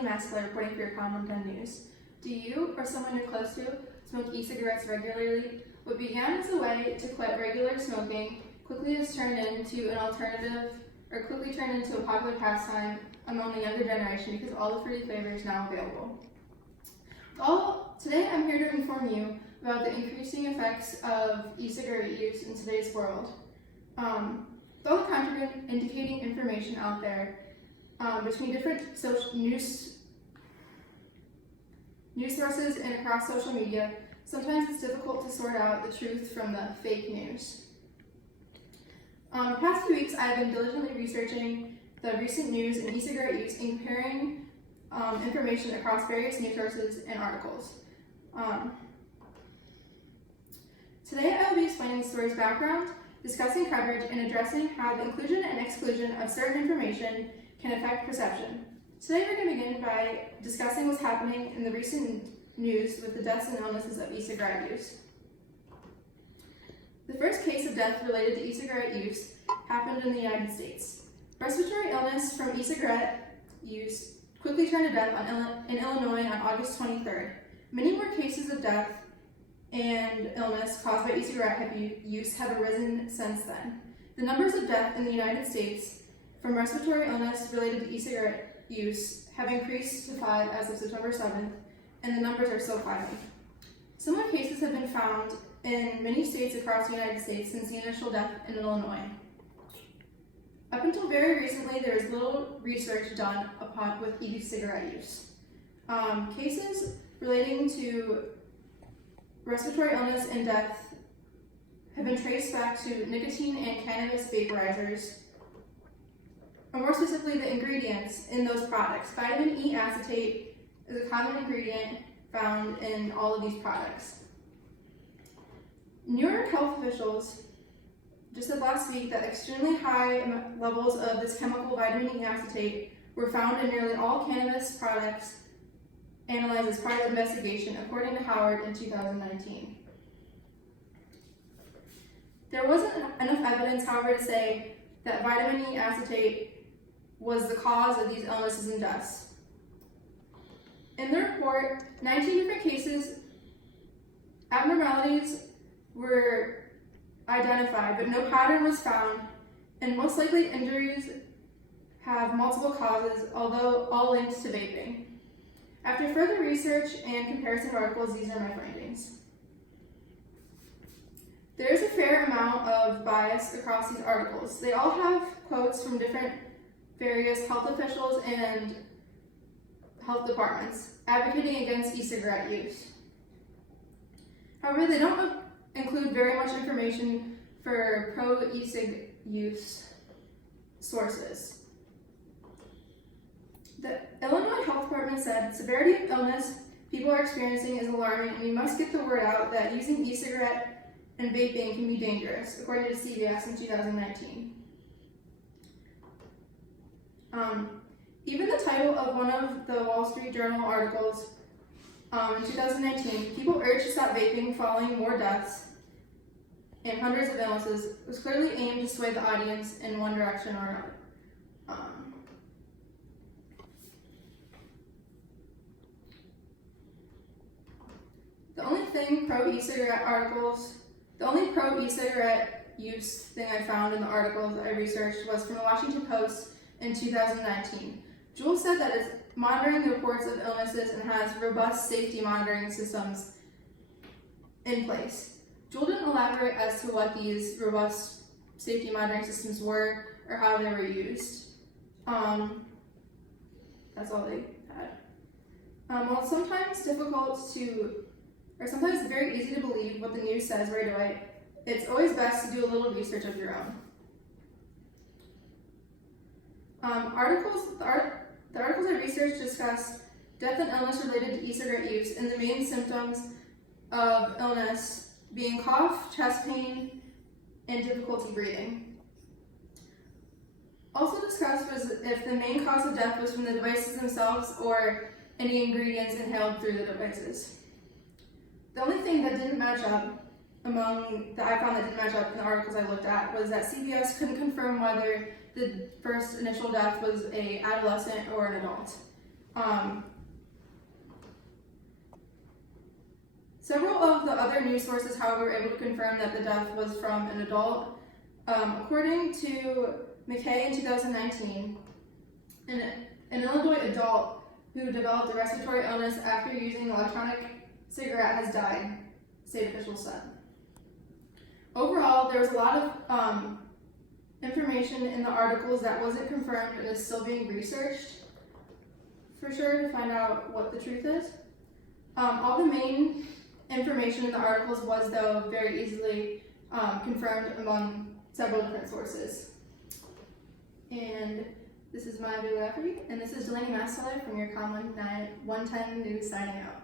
Emily Maskler reporting for your Column 10 News. Do you, or someone you're close to, smoke e-cigarettes regularly? What began as a way to quit regular smoking quickly turned into a popular pastime among the younger generation because all the fruity flavors now available. Today I'm here to inform you about the increasing effects of e-cigarette use in today's world. With all the contraindicating information out there between different news sources and across social media, sometimes it's difficult to sort out the truth from the fake news. The past few weeks, I've been diligently researching the recent news in e-cigarette use and comparing information across various news sources and articles. Today, I will be explaining the story's background, discussing coverage, and addressing how the inclusion and exclusion of certain information can affect perception. Today, we're going to begin by discussing what's happening in the recent news with the deaths and illnesses of e-cigarette use. The first case of death related to e-cigarette use happened in the United States. Respiratory illness from e-cigarette use quickly turned to death in Illinois on August 23rd. Many more cases of death and illness caused by e-cigarette use have arisen since then. The numbers of death in the United States from respiratory illness related to e-cigarette use have increased to 5 as of September 7th, and the numbers are still climbing. Similar cases have been found in many states across the United States since the initial death in Illinois. Up until very recently, there was little research done with e-cigarette use. Cases relating to respiratory illness and death have been traced back to nicotine and cannabis vaporizers, or more specifically, the ingredients in those products. Vitamin E acetate is a common ingredient found in all of these products. New York health officials just said last week that extremely high levels of this chemical vitamin E acetate were found in nearly all cannabis products analyzed as part of the investigation, according to Howard in 2019. There wasn't enough evidence, however, to say that vitamin E acetate was the cause of these illnesses and deaths. In the report, 19 different cases, abnormalities were identified, but no pattern was found, and most likely injuries have multiple causes, although all linked to vaping. After further research and comparison of articles, these are my findings. There is a fair amount of bias across these articles. They all have quotes from various health officials and health departments advocating against e-cigarette use. However, they don't include very much information for pro-e-cig use sources. The Illinois Health Department said, severity of illness people are experiencing is alarming, and we must get the word out that using e-cigarette and vaping can be dangerous, according to CBS in 2019. Even the title of one of the Wall Street Journal articles in 2019, people urged to stop vaping following more deaths and hundreds of illnesses, was clearly aimed to sway the audience in one direction or another. The only pro e-cigarette use thing I found in the articles I researched was from the Washington Post in 2019. Juul said that it's monitoring the reports of illnesses and has robust safety monitoring systems in place. Juul didn't elaborate as to what these robust safety monitoring systems were or how they were used. That's all they had. While it's sometimes sometimes very easy to believe what the news says right away, it's always best to do a little research of your own. The articles I researched discussed death and illness related to e-cigarette use, and the main symptoms of illness being cough, chest pain, and difficulty breathing. Also discussed was if the main cause of death was from the devices themselves or any ingredients inhaled through the devices. The only thing that didn't match up in the articles I looked at was that CBS couldn't confirm whether the first initial death was an adolescent or an adult. Several of the other news sources, however, were able to confirm that the death was from an adult. According to McKay in 2019, an Illinois adult who developed a respiratory illness after using an electronic cigarette has died, state officials said. Overall, there was a lot of information in the articles that wasn't confirmed and is still being researched for sure to find out what the truth is. All the main information in the articles was, though, very easily confirmed among several different sources. And this is my bibliography, and this is Delaney Mastler from your Com 110 News signing out.